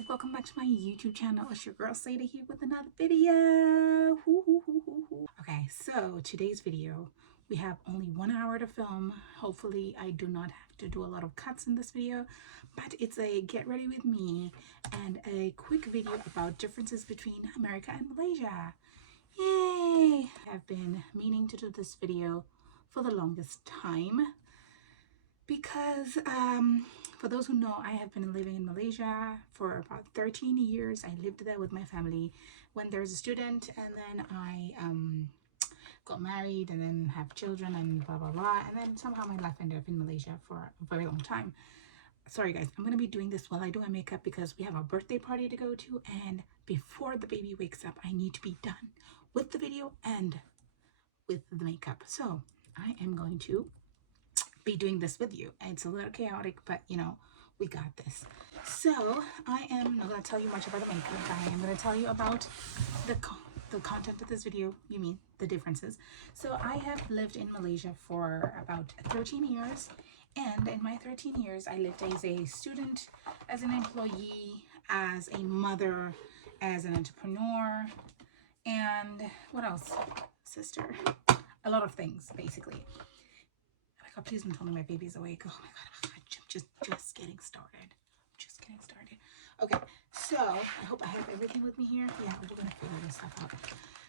up? Welcome back to my YouTube channel. It's your girl Sada here with another video. Okay, so today's video, we have only 1 hour to film. Hopefully I do not have to do a lot of cuts in this video, but it's a get ready with me and a quick video about differences between America and Malaysia. Yay! I've been meaning to do this video for the longest time because for those who know, I have been living in Malaysia for about 13 years. I lived there with my family when there was a student, and then I got married and then have children and blah blah blah, and then somehow my life ended up in Malaysia for a very long time. Sorry guys, I'm gonna be doing this while I do my makeup because we have a birthday party to go to, and before the baby wakes up I need to be done with the video and with the makeup. So I am going to be doing this with you. It's a little chaotic, but you know, we got this. So I am not going to tell you much about the makeup. I am going to tell you about the content of this video. You mean the differences. So I have lived in Malaysia for about 13 years, and in my 13 years I lived as a student, as an employee, as a mother, as an entrepreneur, and what else, sister, a lot of things basically. Oh, please don't tell me my baby's awake. Oh my god, I'm just getting started. Just getting started. Okay, so I hope I have everything with me here. Yeah, we're gonna figure this stuff out.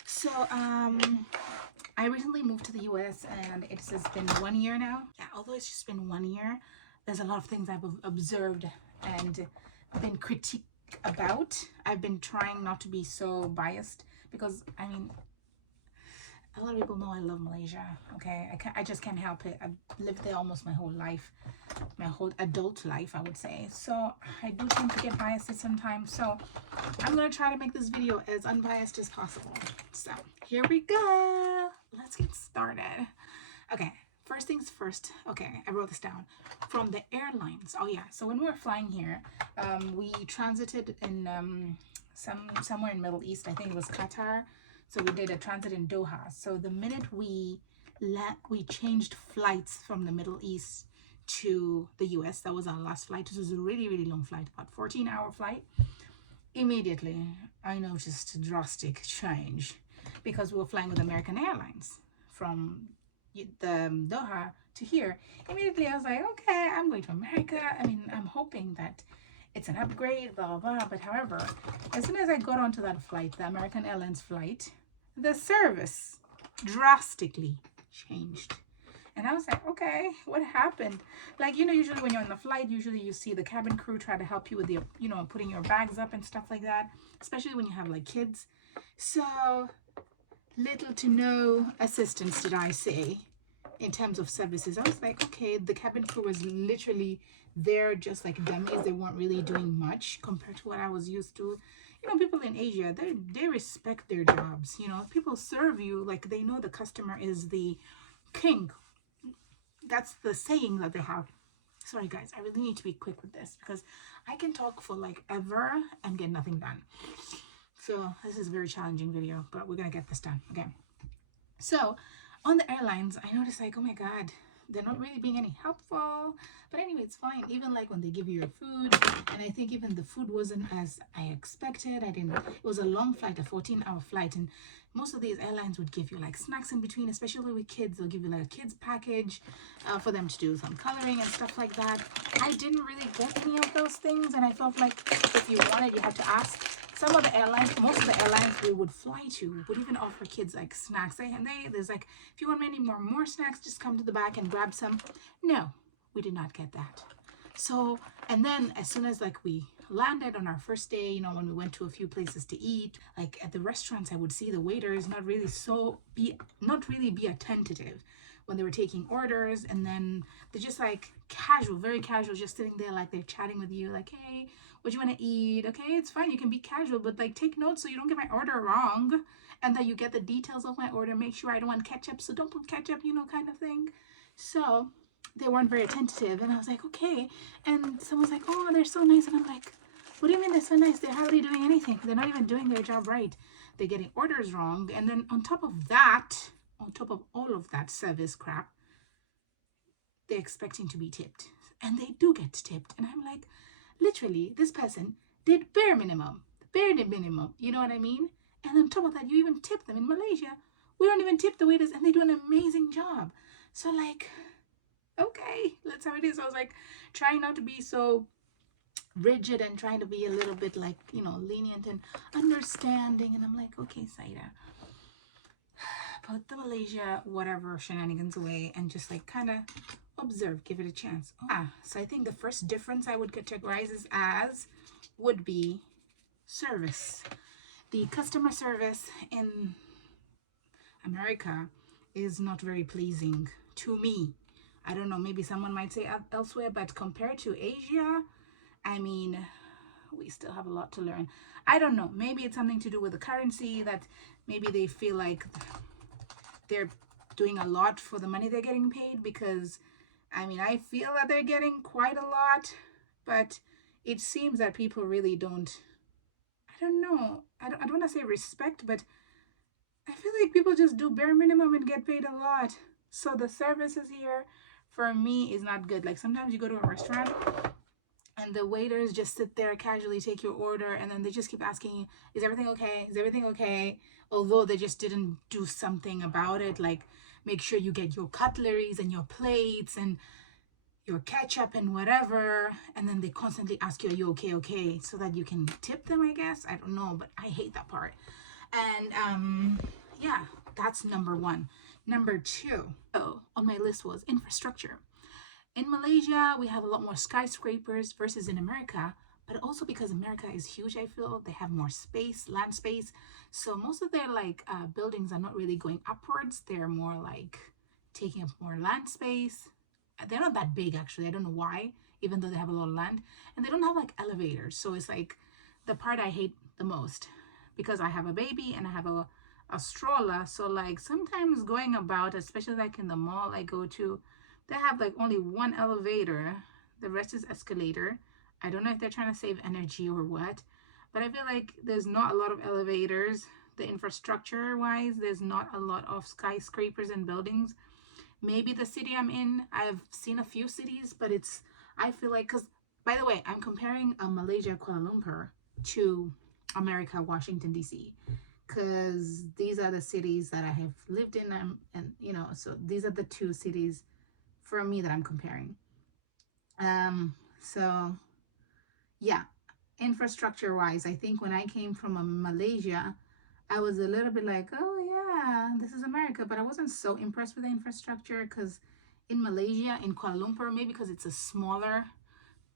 So I recently moved to the US and it has been 1 year now. Yeah, although it's just been 1 year, there's a lot of things I've observed and been critiqued about. I've been trying not to be so biased because I mean, a lot of people know I love Malaysia. Okay, I just can't help it. I've lived there almost my whole life, my whole adult life, I would say. So I do tend to get biased sometimes. So I'm gonna try to make this video as unbiased as possible. So here we go. Let's get started. Okay, first things first. Okay, I wrote this down from the airlines. Oh yeah, so when we were flying here, we transited in somewhere in Middle East. I think it was Qatar. So we did a transit in Doha. So the minute we changed flights from the Middle East to the US, that was our last flight. This was a really, really long flight, about 14-hour flight. Immediately, I noticed a drastic change because we were flying with American Airlines from the Doha to here. Immediately, I was like, okay, I'm going to America. I mean, I'm hoping that it's an upgrade, blah, blah, blah. But however, as soon as I got onto that flight, the American Airlines flight, the service drastically changed. And I was like, okay, what happened? Like, you know, usually when you're on the flight, usually you see the cabin crew try to help you with the, you know, putting your bags up and stuff like that, especially when you have like kids. So little to no assistance did I see in terms of services. I was like, okay, the cabin crew was literally there just like dummies. They weren't really doing much compared to what I was used to. You know, people in Asia, they respect their jobs. You know, people serve you like they know the customer is the king. That's the saying that they have. Sorry guys, I really need to be quick with this because I can talk for like ever and get nothing done. So this is a very challenging video, but we're gonna get this done. Okay, so on the airlines I noticed like, oh my god, they're not really being any helpful. But anyway, it's fine. Even like when they give you your food, and I think even the food wasn't as I expected. It was a long flight, a 14-hour flight, and most of these airlines would give you like snacks in between, especially with kids. They'll give you like a kids package for them to do some coloring and stuff like that. I didn't really get any of those things, and I felt like if you wanted, you had to ask. Some of the airlines, most of the airlines we would fly to would even offer kids like snacks. There's like, if you want any more snacks, just come to the back and grab some. No, we did not get that. So, and then as soon as like we landed on our first day, you know, when we went to a few places to eat, like at the restaurants, I would see the waiters not really be attentive when they were taking orders, and then they're just like casual, very casual, just sitting there like they're chatting with you, like, hey, what do you want to eat? Okay, it's fine, you can be casual, but like take notes so you don't get my order wrong, and that you get the details of my order. Make sure I don't want ketchup, so don't put ketchup, you know, kind of thing. So they weren't very attentive, and I was like, okay. And someone's like, oh, they're so nice, and I'm like, what do you mean they're so nice? They're hardly doing anything. They're not even doing their job right. They're getting orders wrong, and then on top of that, on top of all of that service crap, they're expecting to be tipped, and they do get tipped. And I'm like, literally, this person did bare minimum, bare minimum. You know what I mean? And on top of that, you even tip them. In Malaysia, we don't even tip the waiters, and they do an amazing job. So like, okay, that's how it is. I was like trying not to be so rigid and trying to be a little bit like, you know, lenient and understanding. And I'm like, okay, Saida, put the Malaysia whatever shenanigans away and just like kind of observe, give it a chance. So I think the first difference I would categorize as would be service. The customer service in America is not very pleasing to me. I don't know, maybe someone might say elsewhere, but compared to Asia, I mean, we still have a lot to learn. I don't know, maybe it's something to do with the currency, that maybe they feel like they're doing a lot for the money they're getting paid, because I mean, I feel that they're getting quite a lot, but it seems that people really don't, I don't know, I don't want to say respect, but I feel like people just do bare minimum and get paid a lot. So the services here for me is not good. Like sometimes you go to a restaurant and the waiters just sit there casually, take your order, and then they just keep asking you, is everything okay? Is everything okay? Although they just didn't do something about it, like make sure you get your cutleries and your plates and your ketchup and whatever, and then they constantly ask you, are you okay, okay, so that you can tip them, I guess. I don't know, but I hate that part. And yeah, that's number one. Number two, on my list was infrastructure. In Malaysia, we have a lot more skyscrapers versus in America, but also because America is huge, I feel they have more space, land space. So most of their like buildings are not really going upwards. They're more like taking up more land space. They're not that big actually. I don't know why, even though they have a lot of land. And they don't have like elevators. So it's like the part I hate the most, because I have a baby and I have a stroller. So like sometimes going about, especially like in the mall I go to, they have like only one elevator, the rest is escalator. I don't know if they're trying to save energy or what, but I feel like there's not a lot of elevators. The infrastructure wise, there's not a lot of skyscrapers and buildings. Maybe the city I'm in, I've seen a few cities, but it's, I feel like, because by the way, I'm comparing Malaysia, Kuala Lumpur to America, Washington, D.C., because these are the cities that I have lived in, and you know, so these are the two cities for me that I'm comparing. So yeah, infrastructure wise, I think when I came from Malaysia, I was a little bit like, oh yeah, this is America, but I wasn't so impressed with the infrastructure, because in Malaysia, in Kuala Lumpur, maybe because it's a smaller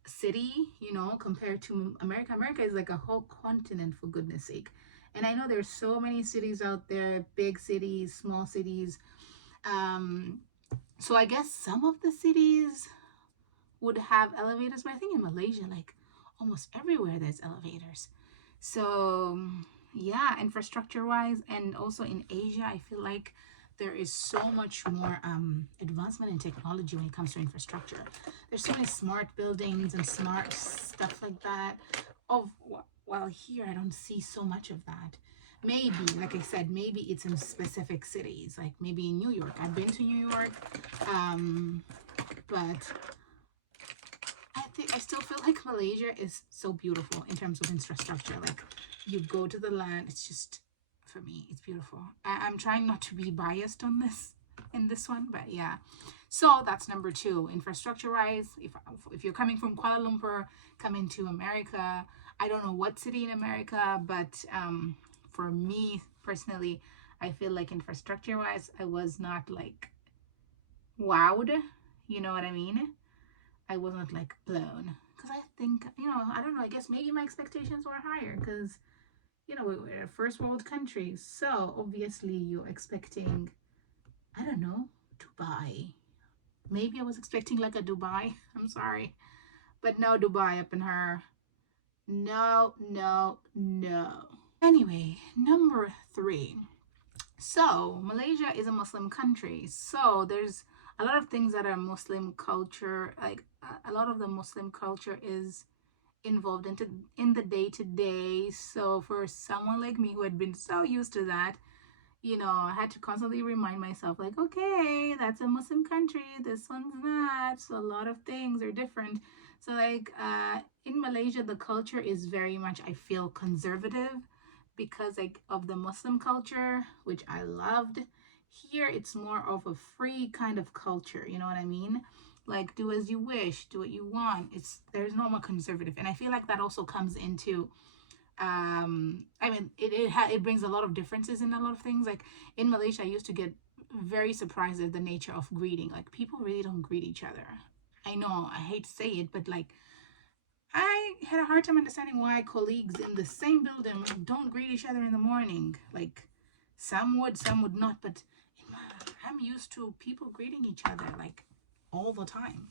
city, you know, compared to America. America is like a whole continent, for goodness sake. And I know there's so many cities out there, big cities, small cities. So I guess some of the cities would have elevators, but I think in Malaysia, like almost everywhere there's elevators. So yeah, infrastructure wise, and also in Asia, I feel like there is so much more advancement in technology when it comes to infrastructure. There's so many smart buildings and smart stuff like that. Of While here I don't see so much of that. Maybe, like I said, maybe it's in specific cities, like maybe in New York. I've been to New York, but I still feel like Malaysia is so beautiful in terms of infrastructure. Like you go to the land, it's just, for me, it's beautiful. I'm trying not to be biased on this in this one, but yeah. So that's number two, infrastructure wise. If you're coming from Kuala Lumpur, coming to America, I don't know what city in America, but for me personally, I feel like infrastructure wise, I was not like wowed. You know what I mean? I wasn't like blown, because I think, you know, I don't know, I guess maybe my expectations were higher, because you know, we're a first world country, so obviously you're expecting, I don't know, Dubai. Maybe I was expecting like a Dubai. I'm sorry, but no Dubai up in her. No, no, no. Anyway, number three. So Malaysia is a Muslim country, so there's a lot of things that are Muslim culture, like a lot of the Muslim culture is involved in the day-to-day. So for someone like me who had been so used to that, you know, I had to constantly remind myself, like, okay, that's a Muslim country, this one's not, so a lot of things are different. So like in Malaysia, the culture is very much, I feel, conservative because like of the Muslim culture, which I loved. Here it's more of a free kind of culture, you know what I mean? Like do as you wish, do what you want. It's there's no more conservative. And I feel like that also comes into I mean it brings a lot of differences in a lot of things. Like in Malaysia, I used to get very surprised at the nature of greeting. Like people really don't greet each other. I know I hate to say it, but like I had a hard time understanding why colleagues in the same building don't greet each other in the morning. Like some would not, but I'm used to people greeting each other like all the time.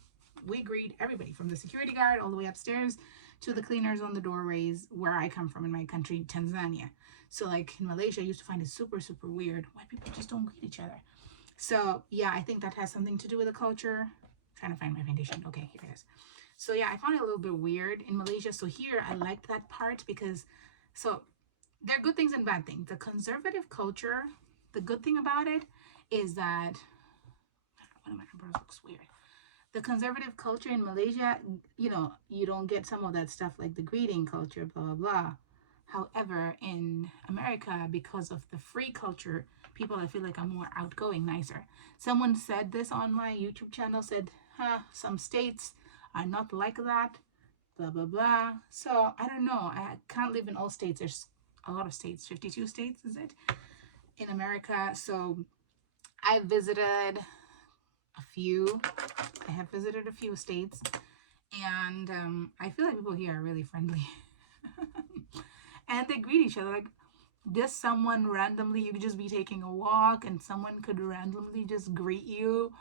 We greet everybody from the security guard all the way upstairs to the cleaners on the doorways where I come from in my country, Tanzania. So like in Malaysia, I used to find it super, super weird why people just don't greet each other. So yeah, I think that has something to do with the culture. I'm trying to find my foundation. Okay, here it is. So yeah, I found it a little bit weird in Malaysia. So here I liked that part because so there are good things and bad things. The conservative culture, the good thing about it is that one of my numbers looks weird. The conservative culture in Malaysia, you know, you don't get some of that stuff like the greeting culture, blah blah blah. However, in America, because of the free culture, people I feel like are more outgoing, nicer. Someone said this on my YouTube channel, said, some states are not like that, blah, blah, blah. So I don't know. I can't live in all states. There's a lot of states, 52 states, is it? In America. So I visited a few. I have visited a few states. And I feel like people here are really friendly. And they greet each other like just someone randomly, you could just be taking a walk and someone could randomly just greet you.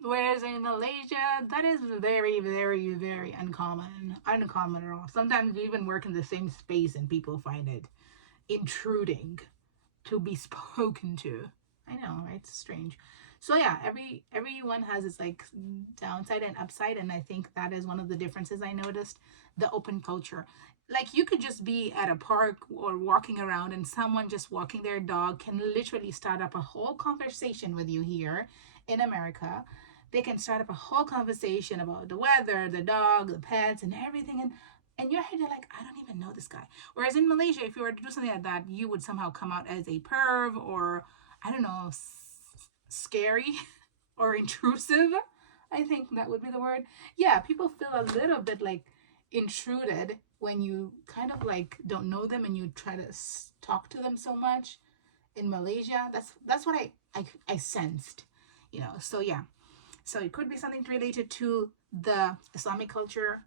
Whereas in Malaysia, that is very, very, very uncommon. Uncommon at all. Sometimes you even work in the same space and people find it intruding to be spoken to. I know, right? It's strange. So yeah, everyone has its like downside and upside, and I think that is one of the differences I noticed. The open culture. Like you could just be at a park or walking around and someone just walking their dog can literally start up a whole conversation with you here in America. They can start up a whole conversation about the weather, the dog, the pets, and everything. And in your head, you're like, I don't even know this guy. Whereas in Malaysia, if you were to do something like that, you would somehow come out as a perv or, I don't know, scary or intrusive. I think that would be the word. Yeah, people feel a little bit like intruded when you kind of like don't know them and you try to talk to them so much. In Malaysia, that's what I sensed, you know. So yeah, so it could be something related to the Islamic culture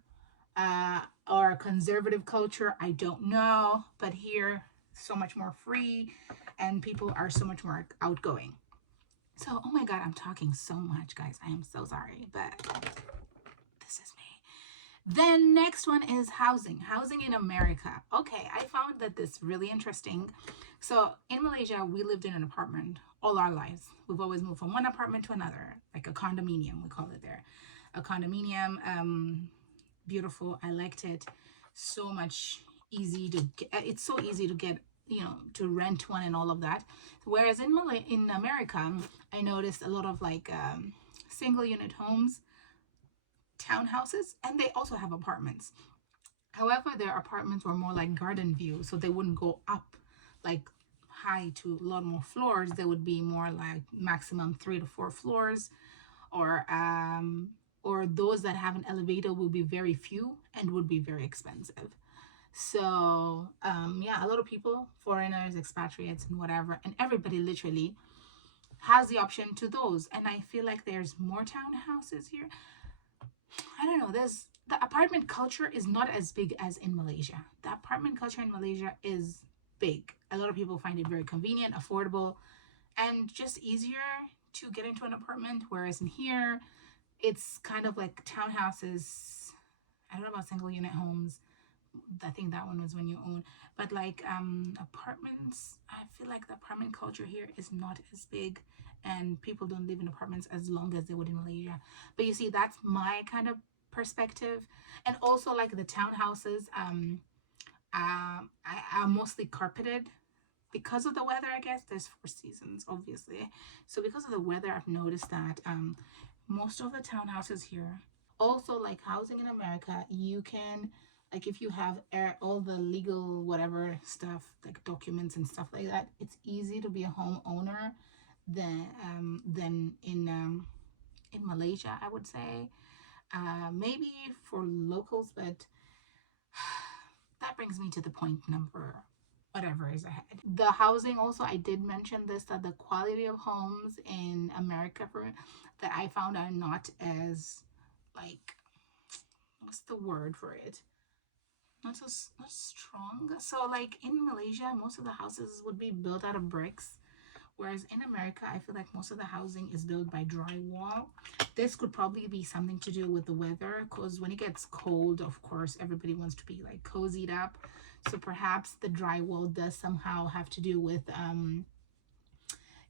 or conservative culture. I don't know, but here so much more free and people are so much more outgoing. So, oh my God, I'm talking so much, guys. I am so sorry, but this is me. Then next one is housing. Housing in America. Okay, I found that this really interesting. So in Malaysia, we lived in an apartment all our lives. We've always moved from one apartment to another, like a condominium, we call it there. A condominium, beautiful. I liked it so much. Easy to get. It's so easy to get, you know, to rent one and all of that. Whereas in America, I noticed a lot of like single unit homes, townhouses, and they also have apartments. However, their apartments were more like garden view, so they wouldn't go up like high to a lot more floors. They would be more like maximum 3 to 4 floors, or those that have an elevator will be very few and would be very expensive. So yeah, a lot of people, foreigners, expatriates, and whatever, and everybody literally has the option to those. And I feel like there's more townhouses here. I don't know. There's the apartment culture is not as big as in Malaysia. The apartment culture in Malaysia is big. A lot of people find it very convenient, affordable, and just easier to get into an apartment. Whereas in here, it's kind of like townhouses. I don't know about single unit homes. I think that one was when you own, but like apartments, I feel like the apartment culture here is not as big, and people don't live in apartments as long as they would in Malaysia. But you see, that's my kind of perspective. And also like the townhouses are mostly carpeted because of the weather. I guess there's 4 seasons obviously, so because of the weather I've noticed that most of the townhouses here Also, like housing in America, you can, like, if you have all the legal whatever stuff, like documents and stuff like that, it's easy to be a homeowner than in Malaysia, I would say. Maybe for locals, but that brings me to the point number whatever is ahead. The housing also, I did mention this, that the quality of homes in America for that I found are not as, like, what's the word for it? Not strong. So like in Malaysia, most of the houses would be built out of bricks. Whereas in America, I feel like most of the housing is built by drywall. This could probably be something to do with the weather, because when it gets cold, of course, everybody wants to be like cozied up. So perhaps the drywall does somehow have to do with,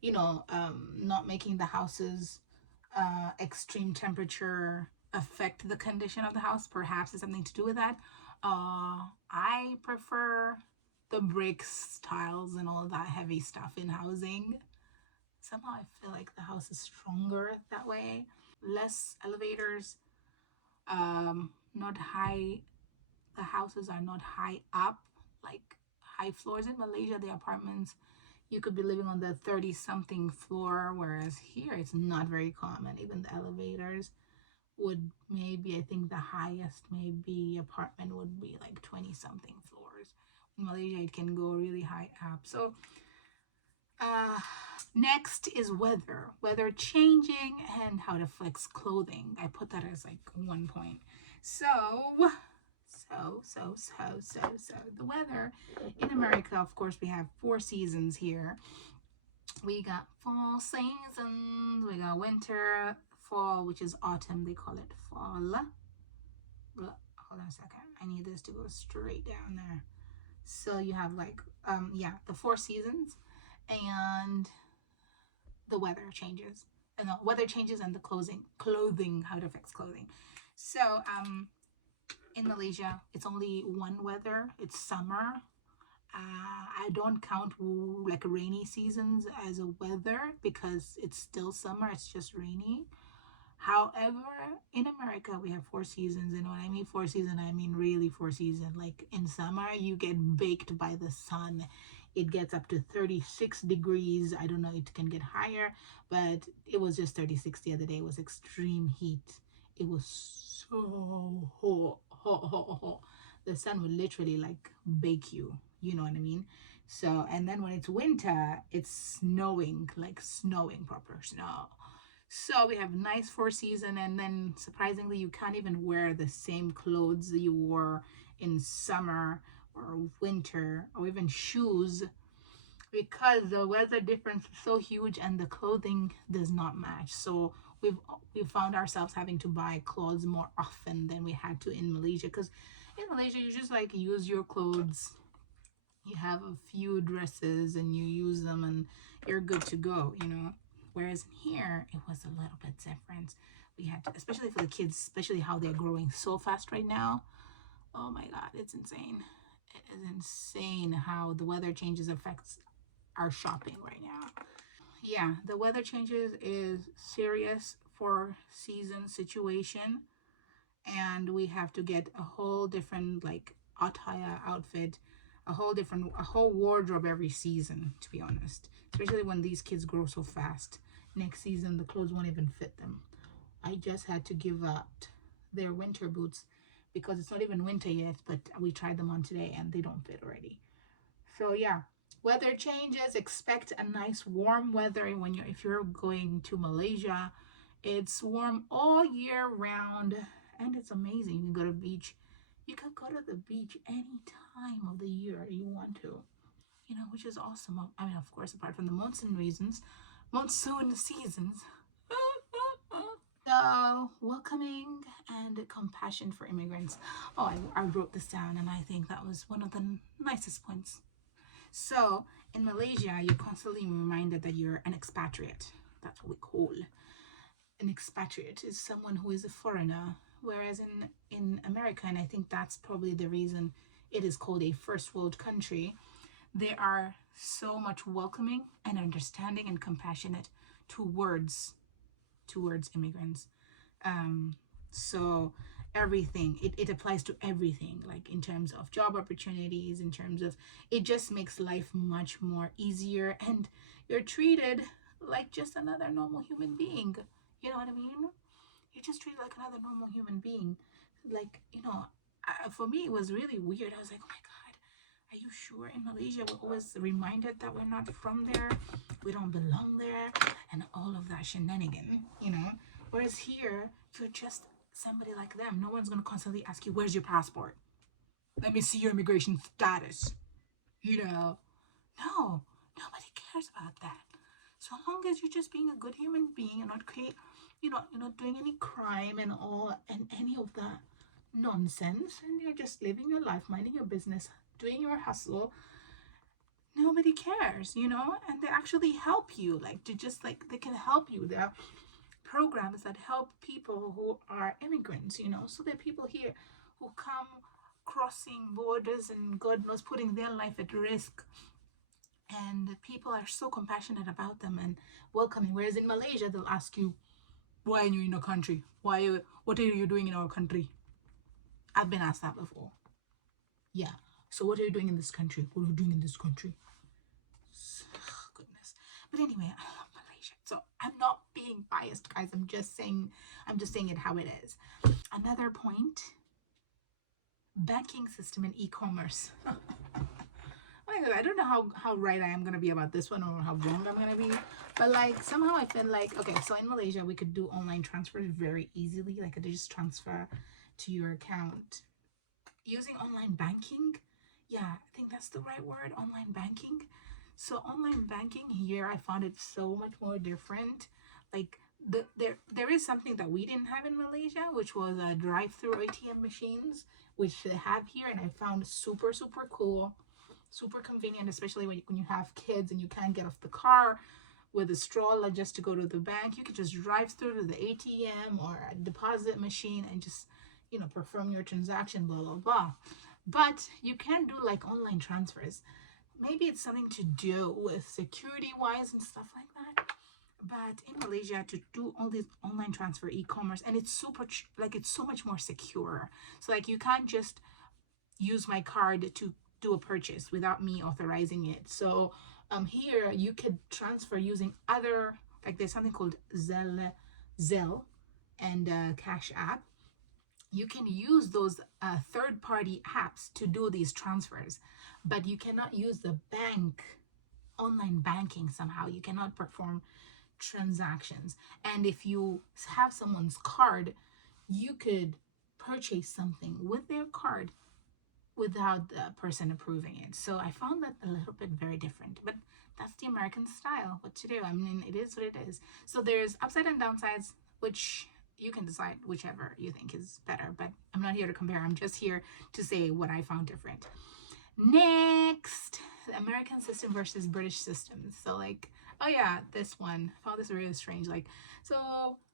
not making the houses extreme temperature affect the condition of the house. Perhaps it's something to do with that. I prefer the bricks, tiles, and all that heavy stuff in housing. Somehow I feel like the house is stronger that way. Less elevators, not high, the houses are not high up, like high floors. In Malaysia, the apartments, you could be living on the 30 something floor, whereas here it's not very common. Even the elevators would, maybe, I think the highest maybe apartment would be like 20 something floors. In Malaysia, it can go really high up. So uh next is weather changing and how to flex clothing. I put that as like one point. So the weather in America, of course, we have 4 seasons here. We got fall seasons, we got winter, fall, which is autumn, they call it fall. Hold on a second, I need this to go straight down there. So you have like the 4 seasons, and the weather changes, and the weather changes, and the clothing, how it affects clothing. So in Malaysia, it's only one weather, it's summer. I don't count like rainy seasons as a weather because it's still summer, it's just rainy. However, in America, we have 4 seasons, and when I mean 4 seasons, I mean really 4 seasons. Like in summer, you get baked by the sun. It gets up to 36 degrees. I don't know, it can get higher, but it was just 36 the other day. It was extreme heat. It was so hot, hot, hot, hot. The sun would literally like bake you. You know what I mean? So, and then when it's winter, it's snowing, like snowing, proper snow. So we have nice 4 season, and then surprisingly, you can't even wear the same clothes that you wore in summer or winter, or even shoes, because the weather difference is so huge and the clothing does not match. So we've found ourselves having to buy clothes more often than we had to in Malaysia, because in Malaysia you just like use your clothes. You have a few dresses and you use them and you're good to go. Whereas in here, it was a little bit different. We had to, especially for the kids, especially how they're growing so fast right now. Oh my God, it's insane. It is insane how the weather changes affects our shopping right now. Yeah, the weather changes is serious for season situation, and we have to get a whole different like attire outfit, a whole wardrobe every season, to be honest, especially when these kids grow so fast. Next season the clothes won't even fit them. I just had to give out their winter boots because it's not even winter yet, but we tried them on today and they don't fit already. So yeah, weather changes. Expect a nice warm weather when if you're going to Malaysia. It's warm all year round, and it's amazing. You can go to the beach. You can go to the beach any time of the year you want to. Which is awesome. I mean, of course, apart from the monsoon seasons. So, welcoming and compassion for immigrants. Oh, I wrote this down, and I think that was one of the nicest points. So, in Malaysia, you're constantly reminded that you're an expatriate. That's what we call an expatriate, is someone who is a foreigner. Whereas in America, and I think that's probably the reason it is called a first world country, they are so much welcoming and understanding and compassionate towards immigrants. So everything, it applies to everything, like in terms of job opportunities, in terms of, it just makes life much more easier, and you're treated like just another normal human being. You know what I mean? You're just treated like another normal human being. Like, for me, it was really weird. I was like, oh my God, are you sure? In Malaysia, we're always reminded that we're not from there, we don't belong there, and all of that shenanigan. Whereas here, you're just somebody like them. No one's going to constantly ask you, where's your passport? Let me see your immigration status. No, nobody cares about that. So long as you're just being a good human being and not create, you're not doing any crime and all and any of that nonsense, and you're just living your life, minding your business, doing your hustle, nobody cares. And they actually help you, like, to just like, they can help you. There are programs that help people who are immigrants. So there are people here who come crossing borders and God knows putting their life at risk, and people are so compassionate about them and welcoming. Whereas in Malaysia, they'll ask you, why are you in a country? What are you doing in our country? I've been asked that before. Yeah. So what are you doing in this country? What are you doing in this country? Goodness. But anyway, I love Malaysia. So I'm not being biased, guys. I'm just saying it how it is. Another point, banking system and e-commerce. I don't know how right I am going to be about this one, or how wrong I'm going to be. But like, somehow I feel like, okay, so in Malaysia, we could do online transfers very easily. Like, I could just transfer to your account using online banking. Yeah, I think that's the right word, online banking. So online banking here, I found it so much more different. Like, there is something that we didn't have in Malaysia, which was a drive-through ATM machines, which they have here, and I found super, super cool, super convenient, especially when you have kids and you can't get off the car with a stroller just to go to the bank. You could just drive through to the ATM or a deposit machine and just perform your transaction, blah blah blah. But you can do like online transfers. Maybe it's something to do with security wise and stuff like that. But in Malaysia, to do all these online transfer, e-commerce, and it's super like, it's so much more secure. So like, you can't just use my card to do a purchase without me authorizing it. So here you could transfer using other, like, there's something called Zelle and Cash App. You can use those third-party apps to do these transfers, but you cannot use the online banking. Somehow you cannot perform transactions. And if you have someone's card, you could purchase something with their card without the person approving it. So I found that a little bit very different, but that's the American style. What to do? I mean, it is what it is. So there's upside and downsides, which you can decide whichever you think is better, but I'm not here to compare. I'm just here to say what I found different. Next, the American system versus British systems. So like, oh yeah, this one, I found this really strange. Like, so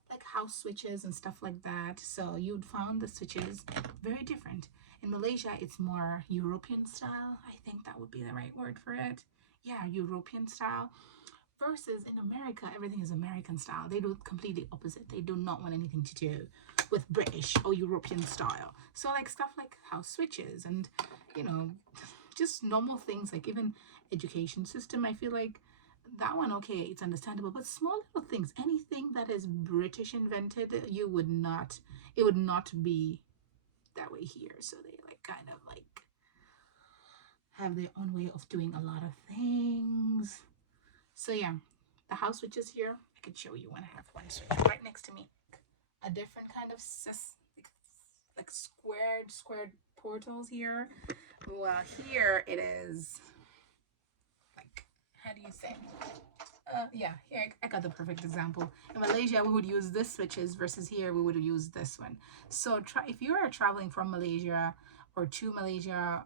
like house switches and stuff like that. So you'd found the switches very different. In Malaysia, it's more European style. I think that would be the right word for it. Yeah, European style. Versus in America, everything is American style. They do completely opposite. They do not want anything to do with British or European style. So like stuff like house switches and, just normal things, like even education system, I feel like that one, okay, it's understandable. But small little things, anything that is British invented, it would not be that way here. So they like kind of like have their own way of doing a lot of things. So yeah, the house switches here, I could show you when I have one switch right next to me. A different kind of like squared portals here. Well, here it is like, how do you say? Yeah, here I got the perfect example. In Malaysia, we would use this switches, versus here we would use this one. So if you are traveling from Malaysia or to Malaysia,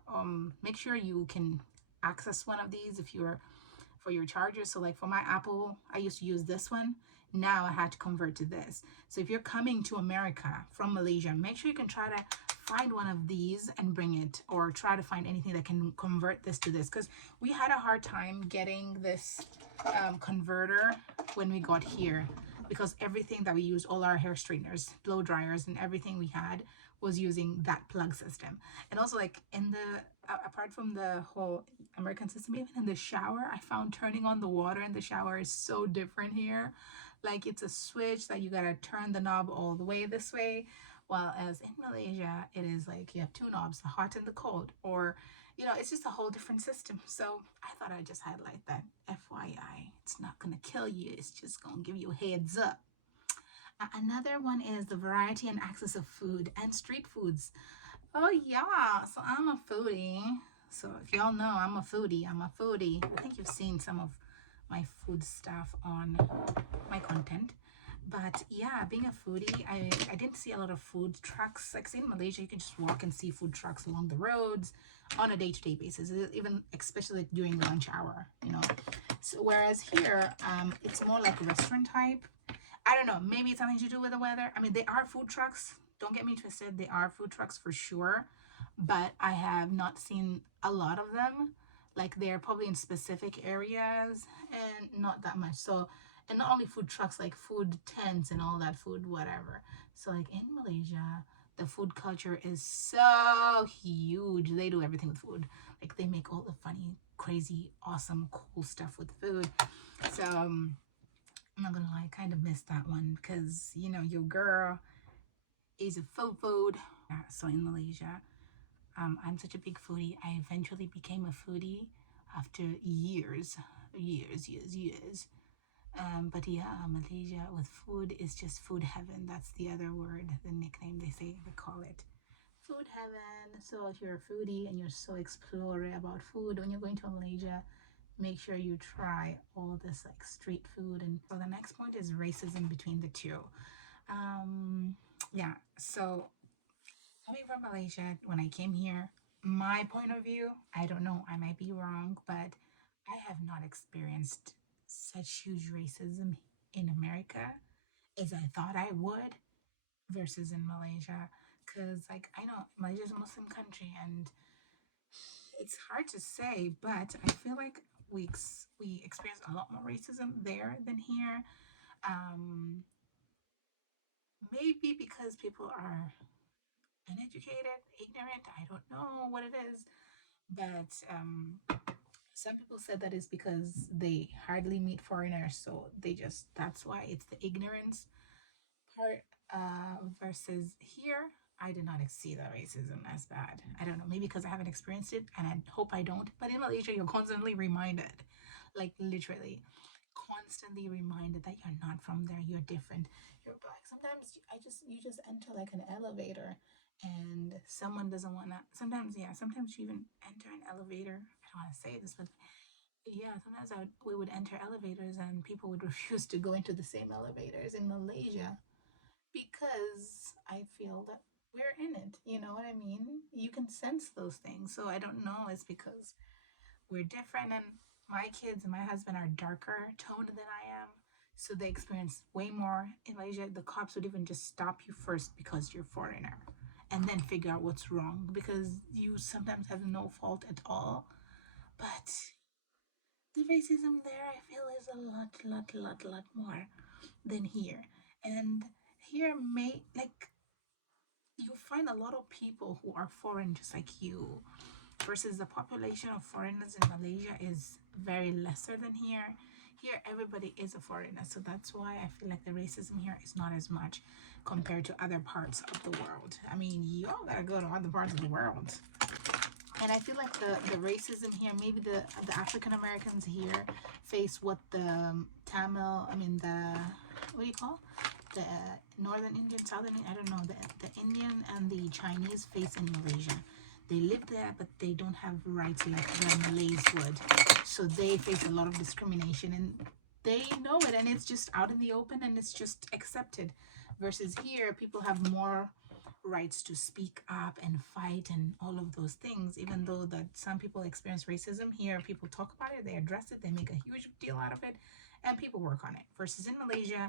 make sure you can access one of these if you're for your chargers. So like for my Apple, I used to use this one. Now I had to convert to this. So if you're coming to America from Malaysia, make sure you can try to find one of these and bring it, or try to find anything that can convert this to this, because we had a hard time getting this converter when we got here. because everything that we use, all our hair straighteners, blow dryers, and everything we had was using that plug system. And also, like in the apart from the whole American system, even in the shower, I found turning on the water in the shower is so different here. Like it's a switch that you gotta turn the knob all the way this way, while as in Malaysia, it is like you have two knobs, the hot and the cold, or it's just a whole different system. So I thought I'd just highlight that. FYI, it's not gonna kill you, it's just gonna give you a heads up. Another one is the variety and access of food and street foods. Oh yeah, so I'm a foodie. So if y'all know, I'm a foodie. I think you've seen some of my food stuff on my content. But yeah, being a foodie, I didn't see a lot of food trucks. Like say in Malaysia, you can just walk and see food trucks along the roads on a day-to-day basis, even especially during the lunch hour. So whereas here, it's more like restaurant type. I don't know, maybe it's something to do with the weather. I mean, they are food trucks. Don't get me twisted, they are food trucks for sure, but I have not seen a lot of them. Like they're probably in specific areas and not that much. So, and not only food trucks, like food tents and all that food, whatever. So, like in Malaysia, the food culture is so huge. They do everything with food. Like they make all the funny, crazy, awesome, cool stuff with food. So, I'm not gonna lie, I kind of missed that one because your girl is a food. So in Malaysia, I'm such a big foodie. I eventually became a foodie after years. But yeah, Malaysia with food is just food heaven. That's the other word, the nickname they call it. Food heaven. So if you're a foodie and you're so explorer about food, when you're going to Malaysia, make sure you try all this like street food. And so the next point is racism between the two. Um, yeah, so coming from Malaysia, when I came here, my point of view, I don't know, I might be wrong, but I have not experienced such huge racism in America as I thought I would versus in Malaysia. Because, like, I know Malaysia is a Muslim country and it's hard to say, but I feel like we experience a lot more racism there than here. Um, Maybe because people are uneducated, ignorant. I don't know what it is, but some people said that is because they hardly meet foreigners, so that's why it's the ignorance part. Versus here, I did not see the racism as bad. I don't know, maybe because I haven't experienced it, and I hope I don't. But in Malaysia, you're constantly reminded, like literally, constantly reminded that you're not from there. You're different. You're black. Sometimes you just enter like an elevator, and someone doesn't want to. Sometimes yeah. Sometimes you even enter an elevator. I don't want to say this, but yeah, sometimes we would enter elevators and people would refuse to go into the same elevators in Malaysia because I feel that we're in it. You know what I mean? You can sense those things. So I don't know. It's because we're different, and my kids and my husband are darker toned than I am. So they experience way more. In Malaysia, the cops would even just stop you first because you're foreigner and then figure out what's wrong because you sometimes have no fault at all. But the racism there I feel is a lot more than here. And here may like you find a lot of people who are foreign just like you versus the population of foreigners in Malaysia is very lesser than here. Here everybody is a foreigner, so that's why I feel like the racism here is not as much compared to other parts of the world. I mean, y'all gotta go to other parts of the world. And I feel like the racism here, maybe the African Americans here face what the Tamil, I mean the what do you call the Northern Indian, Southern, I don't know, the Indian and the Chinese face in Malaysia. They live there, but they don't have rights like the Malays would. So they face a lot of discrimination, and they know it, and it's just out in the open, and it's just accepted. Versus here, people have more rights to speak up and fight and all of those things. Even though that some people experience racism here, people talk about it, they address it, they make a huge deal out of it, and people work on it. Versus in Malaysia,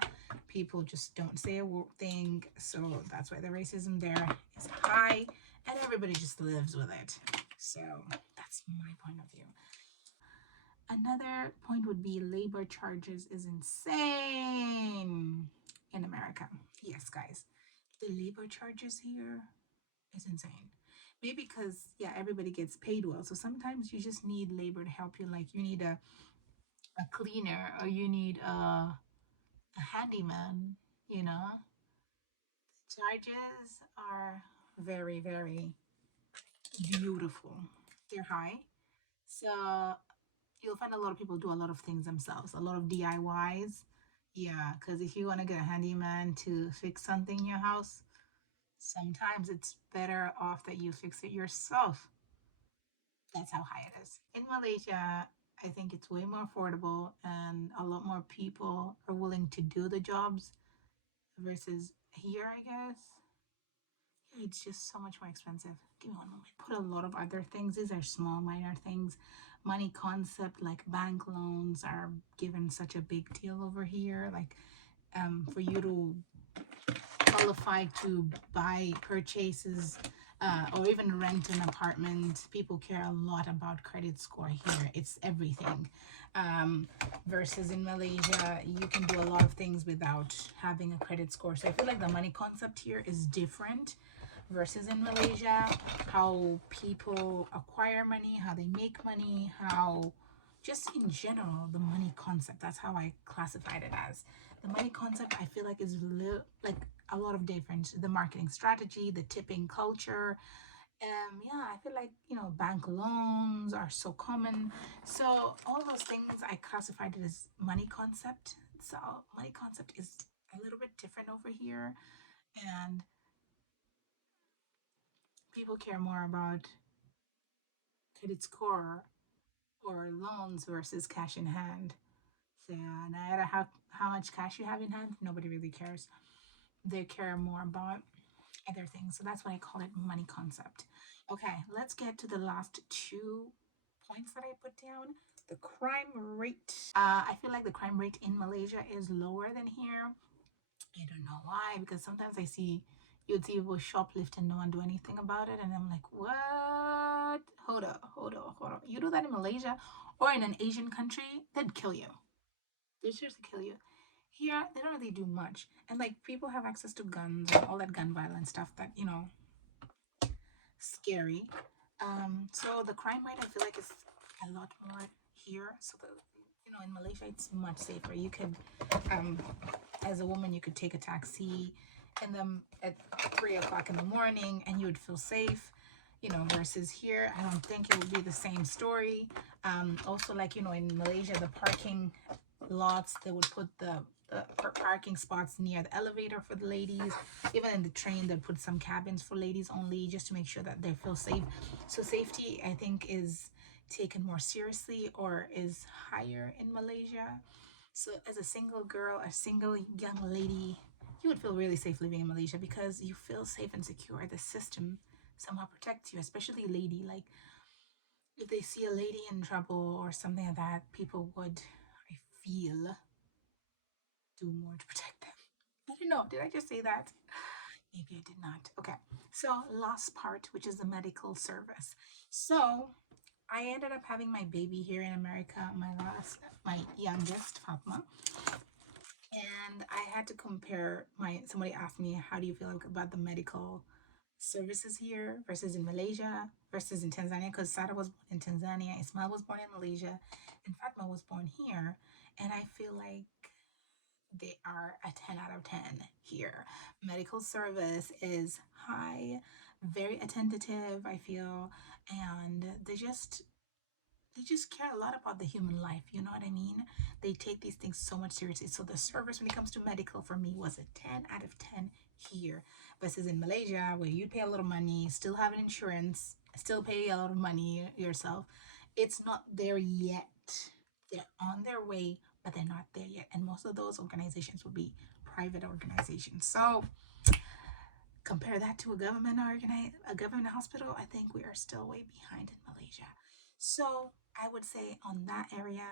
people just don't say a thing. So that's why the racism there is high, and everybody just lives with it. So that's my point of view. Another point would be labor charges is insane in America. Yes, guys, the labor charges here is insane. Maybe because, yeah, everybody gets paid well. So sometimes you just need labor to help you. Like you need a cleaner or you need a handyman, you know. Charges are very, very beautiful. They're high. So you'll find a lot of people do a lot of things themselves, a lot of DIYs. Yeah, because if you want to get a handyman to fix something in your house, sometimes it's better off that you fix it yourself. That's how high it is. In Malaysia, I think it's way more affordable and a lot more people are willing to do the jobs versus here, I guess. It's just so much more expensive. Give me one moment. Put a lot of other things. These are small, minor things. Money concept like bank loans are given such a big deal over here. Like for you to qualify to buy purchases or even rent an apartment, people care a lot about credit score here. It's everything. Um, Versus in Malaysia, you can do a lot of things without having a credit score. So I feel like the money concept here is different versus in Malaysia, how people acquire money, how they make money, how just in general the money concept. That's how I classified it as. The money concept I feel like is like a lot of different. The marketing strategy, the tipping culture. Yeah, I feel like bank loans are so common. So all those things I classified it as money concept. So money concept is a little bit different over here, and people care more about credit score or loans versus cash in hand. So no matter how much cash you have in hand, nobody really cares. They care more about other things. So that's why I call it money concept. Okay, let's get to the last 2 points that I put down. The crime rate. I feel like the crime rate in Malaysia is lower than here. I don't know why, because sometimes you'd see people shoplift and no one do anything about it, and I'm like, what? Hold up, hold up, hold up. You do that in Malaysia or in an Asian country, they'd kill you. They seriously kill you. Here, they don't really do much, and like people have access to guns and all that gun violence stuff that scary. So the crime rate I feel like is a lot more here. So in Malaysia it's much safer. You could, um, as a woman, you could take a taxi, and then at 3 o'clock in the morning, and you would feel safe. Versus here, I don't think it would be the same story. Also, like in Malaysia, the parking lots they would put the parking spots near the elevator for the ladies. Even in the train they'd put some cabins for ladies only, just to make sure that they feel safe. So safety, I think, is taken more seriously or is higher in Malaysia. So as a single girl, a single young lady, you would feel really safe living in Malaysia because you feel safe and secure. The system somehow protects you, especially lady. Like if they see a lady in trouble or something like that, people would, I feel, do more to protect them. I don't know. Did I just say that? Maybe I did not. Okay. So, last part, which is the medical service. So, I ended up having my baby here in America, my youngest, Fatma. And I had to compare somebody asked me, how do you feel about the medical services here versus in Malaysia versus in Tanzania? Because Sada was born in Tanzania, Ismail was born in Malaysia, and Fatma was born here. And I feel like they are a 10 out of 10 here. Medical service is high, very attentive, I feel, and they just care a lot about the human life, you know what I mean? They take these things so much seriously. So the service when it comes to medical for me was a 10 out of 10 here versus in Malaysia where you pay a lot of money, still have an insurance, still pay a lot of money yourself. It's not there yet. They're on their way, but they're not there yet. And most of those organizations will be private organizations. So compare that to a government hospital, I think we are still way behind in Malaysia. So I would say on that area,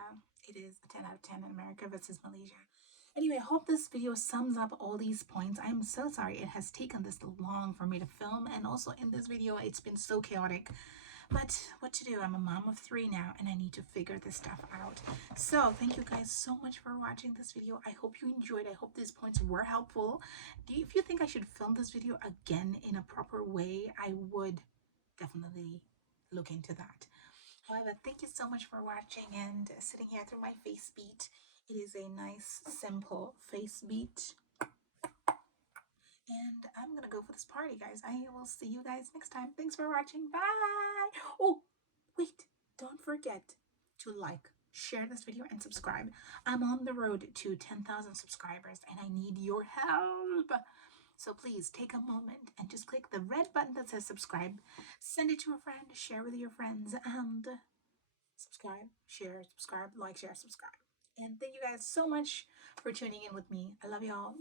it is a 10 out of 10 in America versus Malaysia. Anyway, I hope this video sums up all these points. I'm so sorry it has taken this long for me to film, and also in this video, it's been so chaotic. But what to do? I'm a mom of 3 now and I need to figure this stuff out. So thank you guys so much for watching this video. I hope you enjoyed. I hope these points were helpful. If you think I should film this video again in a proper way, I would definitely look into that. However, thank you so much for watching and sitting here through my face beat. It is a nice, simple face beat. And I'm gonna go for this party, guys. I will see you guys next time. Thanks for watching. Bye. Oh, wait, don't forget to like, share this video, and subscribe. I'm on the road to 10,000 subscribers and I need your help. So please take a moment and just click the red button that says subscribe. Send it to a friend, share with your friends, and subscribe, share, subscribe, like, share, subscribe. And thank you guys so much for tuning in with me. I love y'all.